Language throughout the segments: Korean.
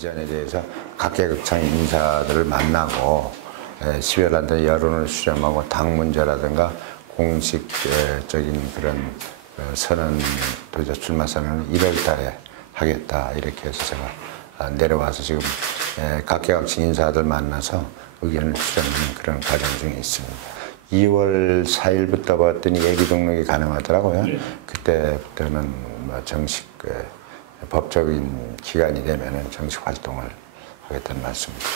이전에 대해서 각계각층 인사들을 만나고 12월 한테 여론을 수렴하고 당 문제라든가 공식적인 그런 선언, 도지사 출마 선언을 1월 달에 하겠다 이렇게 해서 제가 내려와서 지금 각계각층 인사들 만나서 의견을 수렴하는 그런 과정 중에 있습니다. 2월 4일부터 봤더니 예비 등록이 가능하더라고요. 그때부터는 뭐 정식 법적인 기간이 되면은 정식 활동을 하겠다는 말씀입니다.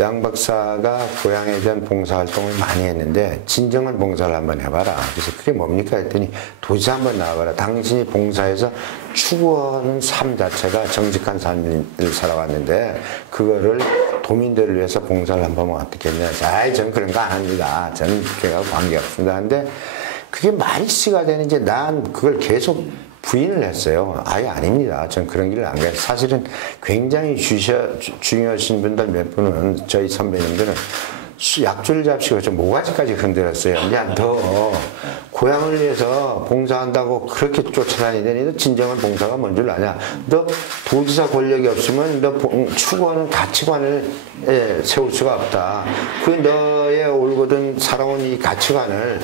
양 박사가 고향에 대한 봉사활동을 많이 했는데 진정한 봉사를 한번 해봐라. 그래서 그게 뭡니까 했더니 도지사 한번 나와봐라. 당신이 봉사해서 추구하는 삶 자체가 정직한 삶을 살아왔는데 그거를 도민들을 위해서 봉사를 한번 하면 어떻겠냐. 아이, 전 그런 거 안 합니다. 저는 그게 관계없습니다. 근데 그게 말이 씨가 되는지 난 그걸 계속 부인을 했어요. 아예 아닙니다. 전 그런 길을 안 가요. 사실은 굉장히 중요하신 분들 몇 분은 저희 선배님들은 약줄 잡시고 저 모가지까지 흔들었어요. 야, 너 고향을 위해서 봉사한다고 그렇게 쫓아다니더니 너 진정한 봉사가 뭔 줄 아냐. 너 도지사 권력이 없으면 너 추구하는 가치관을 세울 수가 없다. 그 너의 올곧은 살아온 이 가치관을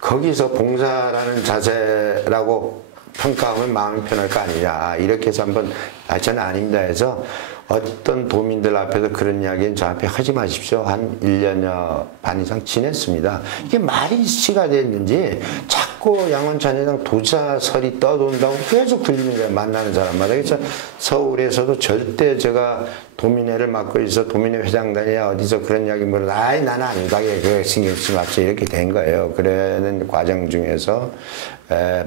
거기서 봉사라는 자세라고 평가하면 마음이 편할 거 아니냐. 이렇게 해서 한번 저는 아닙니다 해서 어떤 도민들 앞에서 그런 이야기는 저 앞에 하지 마십시오. 한 1년여 반 이상 지냈습니다. 이게 말이 씨가 됐는지 자꾸 양원찬회장 도지사설이 떠돈다고 계속 들리는 거예요. 만나는 사람마다. 그래서 서울에서도 절대 제가 도민회를 맡고 있어 도민회 회장단이야 어디서 그런 이야기 물어도 아이 나는 아니다. 그 신경 쓰지 마십시오. 이렇게 된 거예요. 그러는 과정 중에서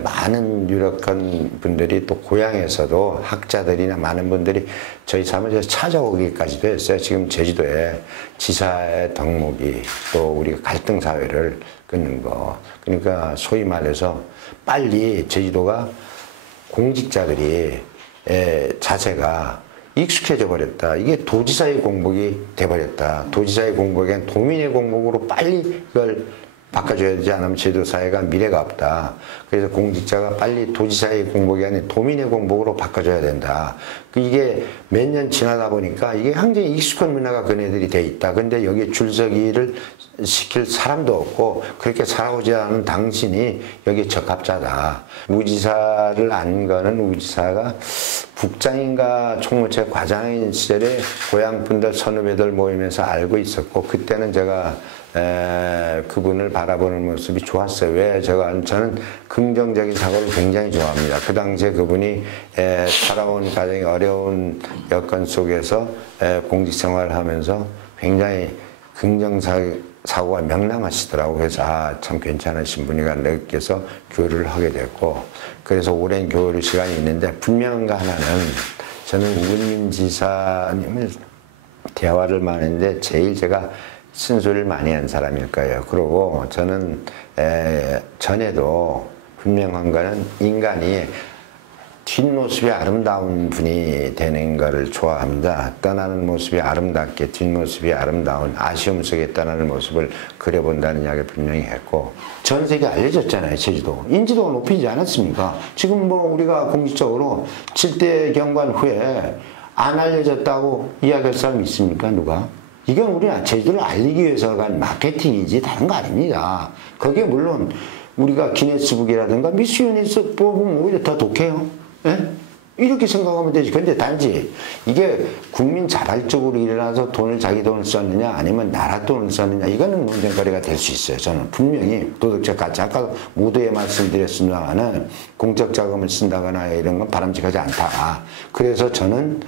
많은 유력한 분들이 또 고향에서도 학자들이나 많은 분들이 저희 사무실에 찾아오기까지도 했어요. 지금 제주도에 지사의 덕목이 또 우리가 갈등 사회를 끊는 거. 그러니까 소위 말해서 빨리 제주도가 공직자들이 자세가 익숙해져 버렸다. 이게 도지사의 공복이 돼버렸다. 도지사의 공복이 아니라 도민의 공복으로 빨리 이걸 바꿔줘야 되지 않으면 제도 사회가 미래가 없다. 그래서 공직자가 빨리 도지사의 공복이 아닌 도민의 공복으로 바꿔줘야 된다. 이게 몇 년 지나다 보니까 이게 굉장히 익숙한 문화가 그네들이 돼 있다. 근데 여기에 줄서기를 시킬 사람도 없고 그렇게 살아오지 않은 당신이 여기에 적합자다. 우지사를 안 거는 우지사가 국장인가 총무처 과장인 시절에 고향 분들 선후배들 모이면서 알고 있었고 그때는 제가 그분을 바라보는 모습이 좋았어요. 왜? 저는 긍정적인 사고를 굉장히 좋아합니다. 그 당시에 그분이 살아온 가정이 어려운 여건 속에서 공직 생활을 하면서 굉장히 긍정사고가 명랑하시더라고요. 그래서 참 괜찮으신 분이가 느껴서 교류를 하게 됐고 그래서 오랜 교류 시간이 있는데 분명한 거 하나는 저는 우은민 지사님을 대화를 많이 했는데 제일 제가 쓴소리를 많이 한 사람일 거예요. 그리고 저는 전에도 분명한 거는 인간이 뒷모습이 아름다운 분이 되는 것을 좋아합니다. 떠나는 모습이 아름답게 뒷모습이 아름다운 아쉬움 속에 떠나는 모습을 그려본다는 이야기를 분명히 했고 전 세계에 알려졌잖아요. 제주도. 인지도가 높이지 않았습니까? 지금 뭐 우리가 공식적으로 7대 경관 후에 안 알려졌다고 이야기할 사람이 있습니까? 누가? 이건 우리가 제주도를 알리기 위해서 간 마케팅이지 다른 거 아닙니다. 거기에 물론 우리가 기네스북이라든가 미스 유니스 뽑으면 오히려 더 독해요. 예? 이렇게 생각하면 되지. 근데 단지 이게 국민 자발적으로 일어나서 자기 돈을 썼느냐 아니면 나라 돈을 썼느냐 이거는 논쟁거리가 될 수 있어요. 저는 분명히 도덕적 가치 아까 모두에 말씀드렸습니다만은 공적 자금을 쓴다거나 이런 건 바람직하지 않다. 그래서 저는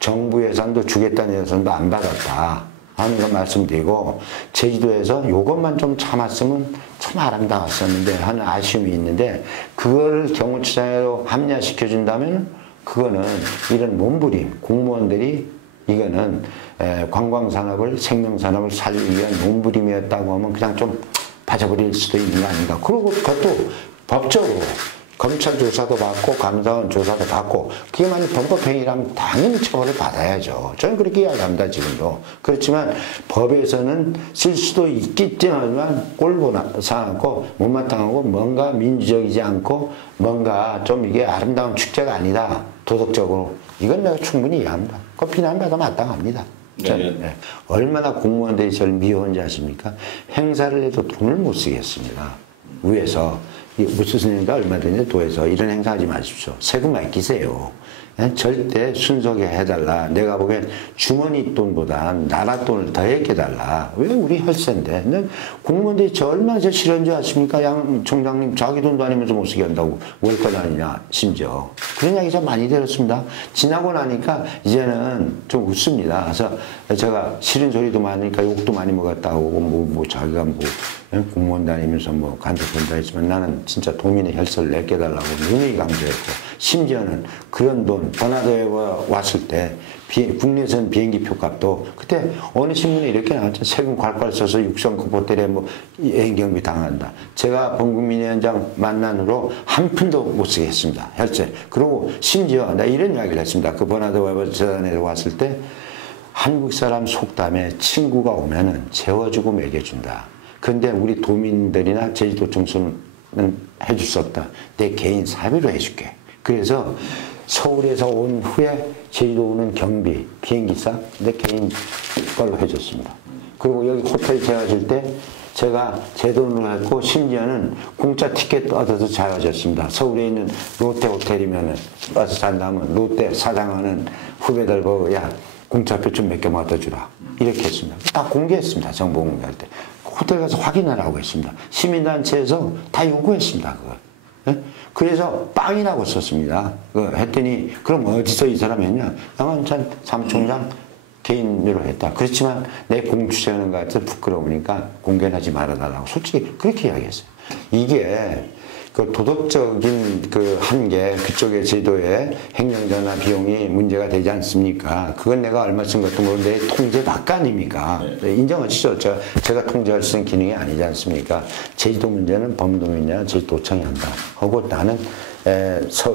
정부 예산도 주겠다는 예산도 안 받았다 하는 걸 말씀드리고 제주도에서 요것만 좀 참았으면 참 아름다웠었는데 하는 아쉬움이 있는데 그거를 경호처장으로 합리화시켜준다면 그거는 이런 몸부림 공무원들이 이거는 관광산업을 생명산업을 살리기 위한 몸부림이었다고 하면 그냥 좀 빠져버릴 수도 있는 거 아닌가. 그리고 그것도 법적으로 검찰 조사도 받고 감사원 조사도 받고 그게 만약 범법행위라면 당연히 처벌을 받아야죠. 저는 그렇게 이야기합니다. 지금도. 그렇지만 법에서는 쓸 수도 있겠지만 꼴보나 상하고 못마땅하고 뭔가 민주적이지 않고 뭔가 좀 이게 아름다운 축제가 아니다. 도덕적으로. 이건 내가 충분히 이해합니다. 그 비난받아 마땅합니다. 네. 얼마나 공무원들이 저를 미워한지 아십니까? 행사를 해도 돈을 못 쓰겠습니다. 위에서 무슨스님도 얼마든지 도에서 이런 행사하지 마십시오. 세금 아끼세요. 절대 순서게 해달라. 내가 보기엔 주머니 돈보다 나라 돈을 더 아껴달라. 왜 우리 혈세인데? 공무원들이 저 얼마나 저 싫은 줄 아십니까? 양 총장님 자기 돈도 아니면서 못 쓰게 한다고 월권 아니냐 심지어. 그런 이야기 좀 많이 들었습니다. 지나고 나니까 이제는 좀 웃습니다. 그래서 제가 싫은 소리도 많으니까 욕도 많이 먹었다고 뭐 자기가 뭐 공무원 다니면서 뭐 간섭한다 했지만 나는 진짜 도민의 혈세를 내껴달라고 눈이 강조했고 심지어는 그런 돈 버나드에 왔을 때 국내선 비행기 표값도 그때 어느 신문에 이렇게 나왔죠. 세금 콸콸 써서 육성급 호텔에 뭐 여행 경비 당한다. 제가 범국민위원장 만난 후로 한 푼도 못 쓰게 했습니다. 혈세. 그리고 심지어 나 이런 이야기를 했습니다. 그 버나드 웨버 재단에 왔을 때 한국 사람 속담에 친구가 오면은 재워주고 먹여준다. 그런데 우리 도민들이나 제주도 청소는 해줄 수 없다. 내 개인 사비로 해줄게. 그래서 서울에서 온 후에 제주도 오는 경비, 비행기값 내 개인 걸로 해줬습니다. 그리고 여기 호텔 재워줄 때 제가 제 돈으로 했고 심지어는 공짜 티켓 얻어서 재워줬습니다. 서울에 있는 롯데 호텔이면 와서 산다면 롯데 사장하는 후배들 보고 야 공짜표 좀 몇 개만 얻어주라. 이렇게 했습니다. 다 공개했습니다. 정보 공개할 때. 호텔 가서 확인하라고 했습니다. 시민단체에서 다 요구했습니다. 그걸. 네? 그래서 빵이라고 썼습니다. 했더니 그럼 어디서 이 사람 했냐? 양원찬 사무총장 개인으로 했다. 그렇지만 내 공주세우는 것 같아서 부끄러우니까 공개는 하지 말아달라고 솔직히 그렇게 이야기했어요. 이게 그 도덕적인 그 한계, 그쪽의 제도에 행정자나 비용이 문제가 되지 않습니까? 그건 내가 얼마 쓴 것도 모르는데 통제 밖 아닙니까? 네. 인정하시죠? 제가 통제할 수 있는 기능이 아니지 않습니까? 제주도 문제는 범도민이나 제주도청이 한다. 하고 나는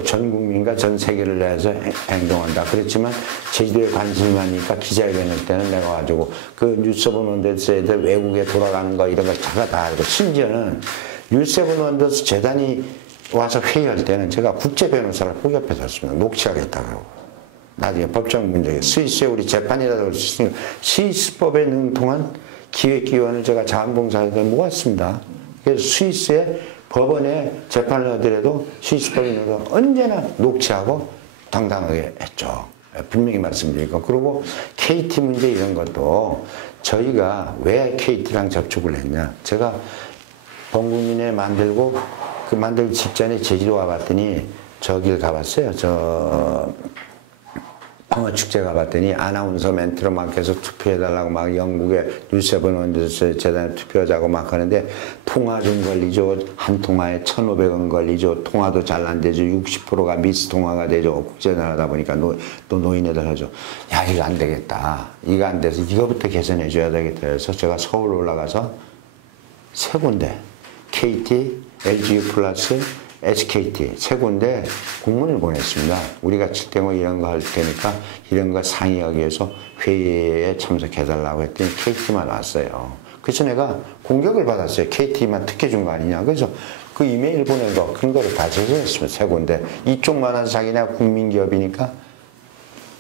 전 국민과 전 세계를 위해서 행동한다. 그렇지만 제주도에 관심이 많으니까 기자회견할 때는 내가 가지고 그 뉴스본 원더스 애들 외국에 돌아가는 거 이런 거 제가 다 알고 심지어는 뉴스본 원더스 재단이 와서 회의할 때는 제가 국제 변호사를 꼭 옆에 뒀습니다. 녹취하겠다고. 나중에 법적 문제, 스위스에 우리 재판이라도 할 수 있으니까 스위스법에 능통한 기획기관을 제가 자원봉사에서 모았습니다. 그래서 스위스에 법원에 재판을 하더라도 스위스법인으로 언제나 녹취하고 당당하게 했죠. 분명히 말씀드리고. 그리고 KT 문제 이런 것도 저희가 왜 KT랑 접촉을 했냐. 제가 범국민회 만들고 그 만들기 직전에 제주도 와봤더니 저길 가봤어요. 평화축제 가봤더니 아나운서 멘트로 막 계속 투표해달라고 막 영국의 뉴세븐 원더스 재단에 투표하자고 막 하는데 통화 좀 걸리죠. 한 통화에 1,500원 걸리죠. 통화도 잘 안 되죠. 60%가 미스 통화가 되죠. 국제나라다 보니까 또 노인애들 하죠. 야 이거 안 되겠다. 이거 안 돼서 이거부터 개선해 줘야 되겠다 해서 제가 서울 올라가서 세 군데 KT, LG 플러스, SKT 세 군데 공문을 보냈습니다. 우리가 칠대고 이런 거 할 테니까 이런 거 상의하기 위해서 회의에 참석해달라고 했더니 KT만 왔어요. 그래서 내가 공격을 받았어요. KT만 특혜 준 거 아니냐. 그래서 그 이메일 보낸 거 근거를 다 제시했습니다. 세 군데. 이쪽만한 자기네 국민기업이니까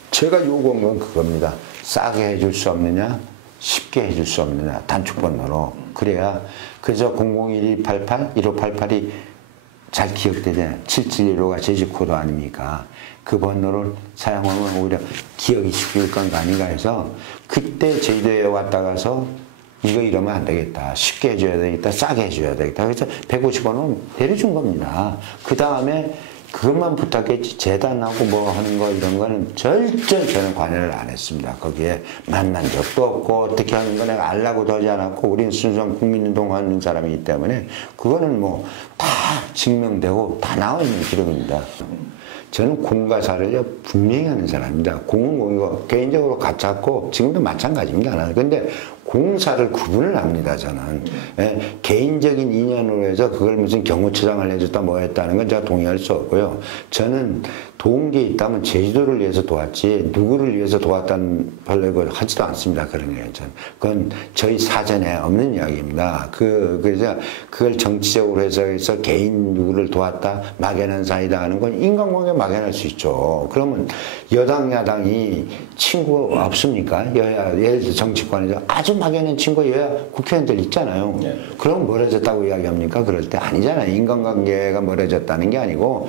제가 요구한 건 그겁니다. 싸게 해줄 수 없느냐, 쉽게 해줄 수 없느냐, 단축번호로. 그래야 그래서 001-288, 1588이 잘 기억되잖아요. 7715가 제주코드 아닙니까? 그 번호를 사용하면 오히려 기억이 쉽을 건 아닌가 해서 그때 제주도에 왔다 가서 이거 이러면 안 되겠다. 쉽게 해줘야 되겠다. 싸게 해줘야 되겠다. 그래서 150원은 내려준 겁니다. 그 다음에 그것만 부탁했지 재단하고 뭐 하는 거 이런 거는 절대 저는 관여를 안 했습니다. 거기에 만난 적도 없고 어떻게 하는 거 내가 알라고도 하지 않았고 우린 순수한 국민운동하는 사람이기 때문에 그거는 뭐 다 증명되고 다 나와 있는 기록입니다. 저는 공과 사를 분명히 하는 사람입니다. 공은 공이고 개인적으로 가짜고 지금도 마찬가지입니다. 그런데 공사를 구분을 합니다, 저는. 예, 개인적인 인연으로 해서 그걸 무슨 경호처장을 해줬다 뭐 했다는 건 제가 동의할 수 없고요. 저는 도운 게 있다면 제주도를 위해서 도왔지 누구를 위해서 도왔다는 별로 하지도 않습니다. 그런 게 저는. 그건 저희 사전에 없는 이야기입니다. 그래서 그걸 정치적으로 해서 개인 누구를 도왔다 막연한 사이다 하는 건 인간관계 막연할 수 있죠. 그러면 여당 야당이 친구 없습니까? 여야 예를 들어 정치권에서 아주 막연한 친구 여야 국회의원들 있잖아요. 네. 그럼 멀어졌다고 이야기합니까? 그럴 때 아니잖아요. 인간관계가 멀어졌다는 게 아니고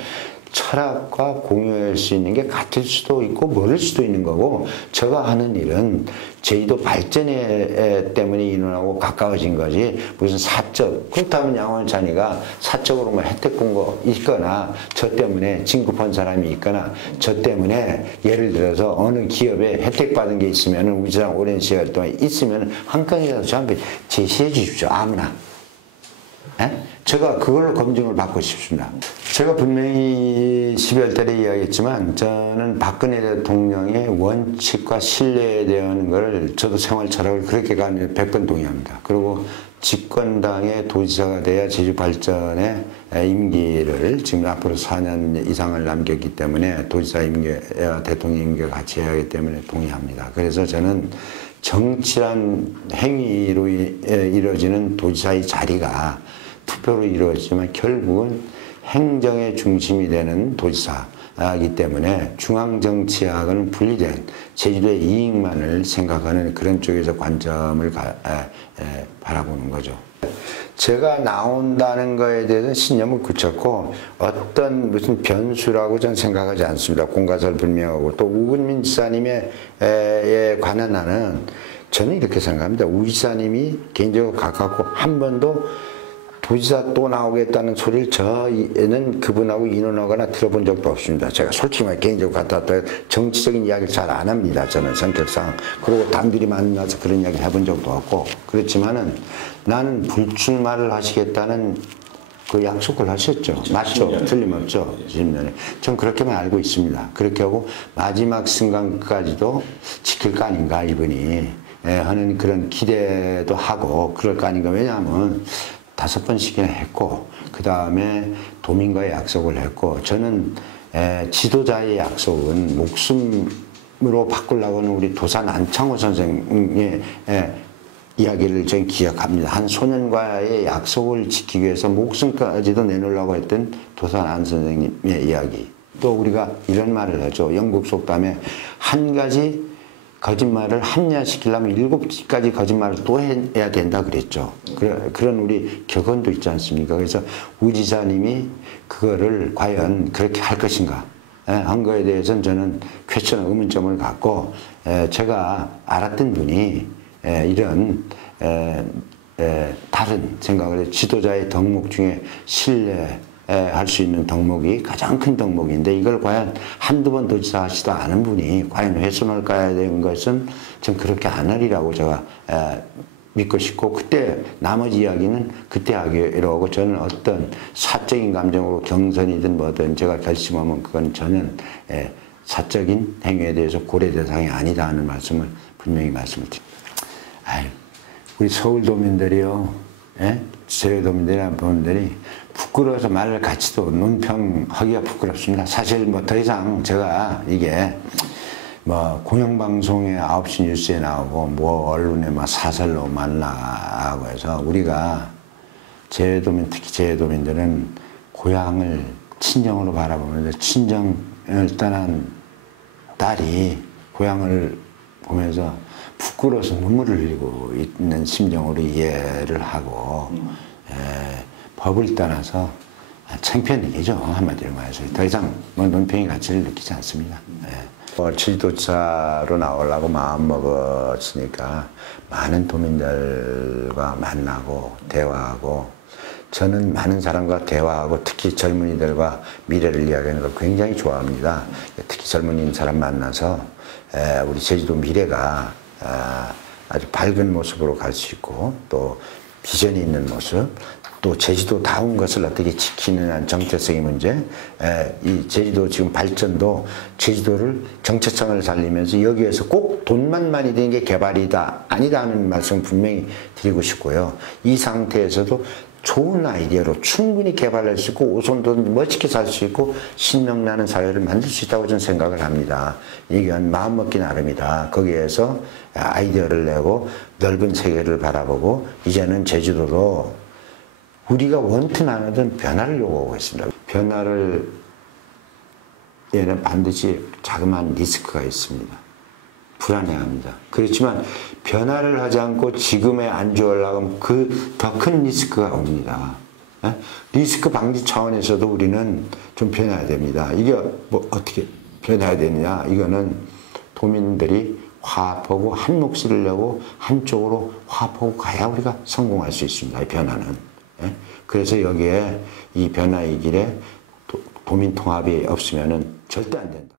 철학과 공유할 수 있는 게 같을 수도 있고 멀을 수도 있는 거고, 제가 하는 일은 제주도 발전에 때문에 인원하고 가까워진 거지 무슨 사적, 그렇다면 양원찬이가 사적으로 뭐 혜택 본 거 있거나 저 때문에 진급한 사람이 있거나 저 때문에 예를 들어서 어느 기업에 혜택 받은 게 있으면 우리 사람 오랜 시간 동안 있으면 한 건이라도 저한테 제시해 주십시오. 아무나. 에? 제가 그걸로 검증을 받고 싶습니다. 제가 분명히 12월 달에 이야기했지만 저는 박근혜 대통령의 원칙과 신뢰에 대한 걸 저도 생활 철학을 그렇게 가는 100번 동의합니다. 그리고 집권당의 도지사가 돼야 제주 발전의 임기를 지금 앞으로 4년 이상을 남겼기 때문에 도지사 임기와 대통령 임기가 같이 해야 하기 때문에 동의합니다. 그래서 저는 정치란 행위로 이루어지는 도지사의 자리가 투표로 이루어지지만 결국은 행정의 중심이 되는 도지사이기 때문에 중앙정치하고는 분리된 제주도의 이익만을 생각하는 그런 쪽에서 관점을 바라보는 거죠. 제가 나온다는 거에 대해서 신념을 굳혔고 어떤 무슨 변수라고 저는 생각하지 않습니다. 공과사를 분명하고 또 우근민 지사님에 관한 한은 저는 이렇게 생각합니다. 우 지사님이 개인적으로 가깝고 한 번도 도지사 또 나오겠다는 소리를 저는 그분하고 인원하거나 들어본 적도 없습니다. 제가 솔직히 말 개인적으로 갔다 왔다 정치적인 이야기를 잘 안 합니다. 저는 성격상. 그리고 단둘이 만나서 그런 이야기 해본 적도 없고. 그렇지만은 나는 불출마를 하시겠다는 그 약속을 하셨죠. 맞죠? 틀림없죠. 20년에. 전 그렇게만 알고 있습니다. 그렇게 하고 마지막 순간까지도 지킬 거 아닌가 이분이 하는 그런 기대도 하고 그럴 거 아닌가. 왜냐하면 5번씩이나 했고 그 다음에 도민과의 약속을 했고 저는 지도자의 약속은 목숨으로 바꾸려고 하는 우리 도산 안창호 선생의 이야기를 저는 기억합니다. 한 소년과의 약속을 지키기 위해서 목숨까지도 내놓으려고 했던 도산 안 선생님의 이야기. 또 우리가 이런 말을 하죠. 영국 속담에 한 가지 거짓말을 합리화시키려면 7가지 거짓말을 또 해야 된다 그랬죠. 그런 우리 격언도 있지 않습니까? 그래서 우 지사님이 그거를 과연 그렇게 할 것인가 한 거에 대해서는 저는 퀘스천 의문점을 갖고 제가 알았던 분이 이런 다른 생각을 해요. 지도자의 덕목 중에 신뢰할 수 있는 덕목이 가장 큰 덕목인데 이걸 과연 한두 번 도지사 하지도 않은 분이 과연 훼손을 가야 되는 것은 전 그렇게 안 하리라고 제가 믿고 싶고 그때 나머지 이야기는 그때 하기로 하고 저는 어떤 사적인 감정으로 경선이든 뭐든 제가 결심하면 그건 전혀 사적인 행위에 대해서 고려 대상이 아니다 하는 말씀을 분명히 말씀을 드립니다. 아유, 우리 서울도민들이요. 제주도민들이나 분들이 부끄러워서 말을 같이도 논평하기가 부끄럽습니다. 사실 뭐 더 이상 제가 이게 뭐 공영방송에 9시 뉴스에 나오고 뭐 언론에 막 사설로 만나고 해서 우리가 제주도민 특히 제주도민들은 고향을 친정으로 바라보면서 친정을 떠난 딸이 고향을 보면서 부끄러워서 눈물을 흘리고 있는 심정으로 이해를 하고 법을 떠나서 창피한 얘기죠. 한마디로 말해서 더 이상 뭐 논평의 가치를 느끼지 않습니다. 제주도지사로 나오려고 마음먹었으니까 많은 도민들과 만나고 대화하고 저는 많은 사람과 대화하고 특히 젊은이들과 미래를 이야기하는 걸 굉장히 좋아합니다. 특히 젊은 사람 만나서 우리 제주도 미래가 아주 밝은 모습으로 갈 수 있고 또 비전이 있는 모습 또 제주도다운 것을 어떻게 지키느냐는 정체성의 문제, 이 제주도 지금 발전도 제주도를 정체성을 살리면서 여기에서 꼭 돈만 많이 드는 게 개발이다 아니다 하는 말씀 분명히 드리고 싶고요. 이 상태에서도 좋은 아이디어로 충분히 개발할 수 있고 오손도 멋지게 살 수 있고 신명나는 사회를 만들 수 있다고 저는 생각을 합니다. 이건 마음먹기 나름이다. 거기에서 아이디어를 내고 넓은 세계를 바라보고 이제는 제주도도 우리가 원튼 안 하던 변화를 요구하고 있습니다. 변화를 얘는 반드시 자그마한 리스크가 있습니다. 불안해합니다. 그렇지만 변화를 하지 않고 지금에 안주하려고 하면 그 더 큰 리스크가 옵니다. 리스크 방지 차원에서도 우리는 좀 변해야 됩니다. 이게 뭐 어떻게 변해야 되느냐? 이거는 도민들이 화합하고 한 몫을 내고 한쪽으로 화합하고 가야 우리가 성공할 수 있습니다. 이 변화는. 그래서 여기에 이 변화의 길에 도민 통합이 없으면 절대 안 된다.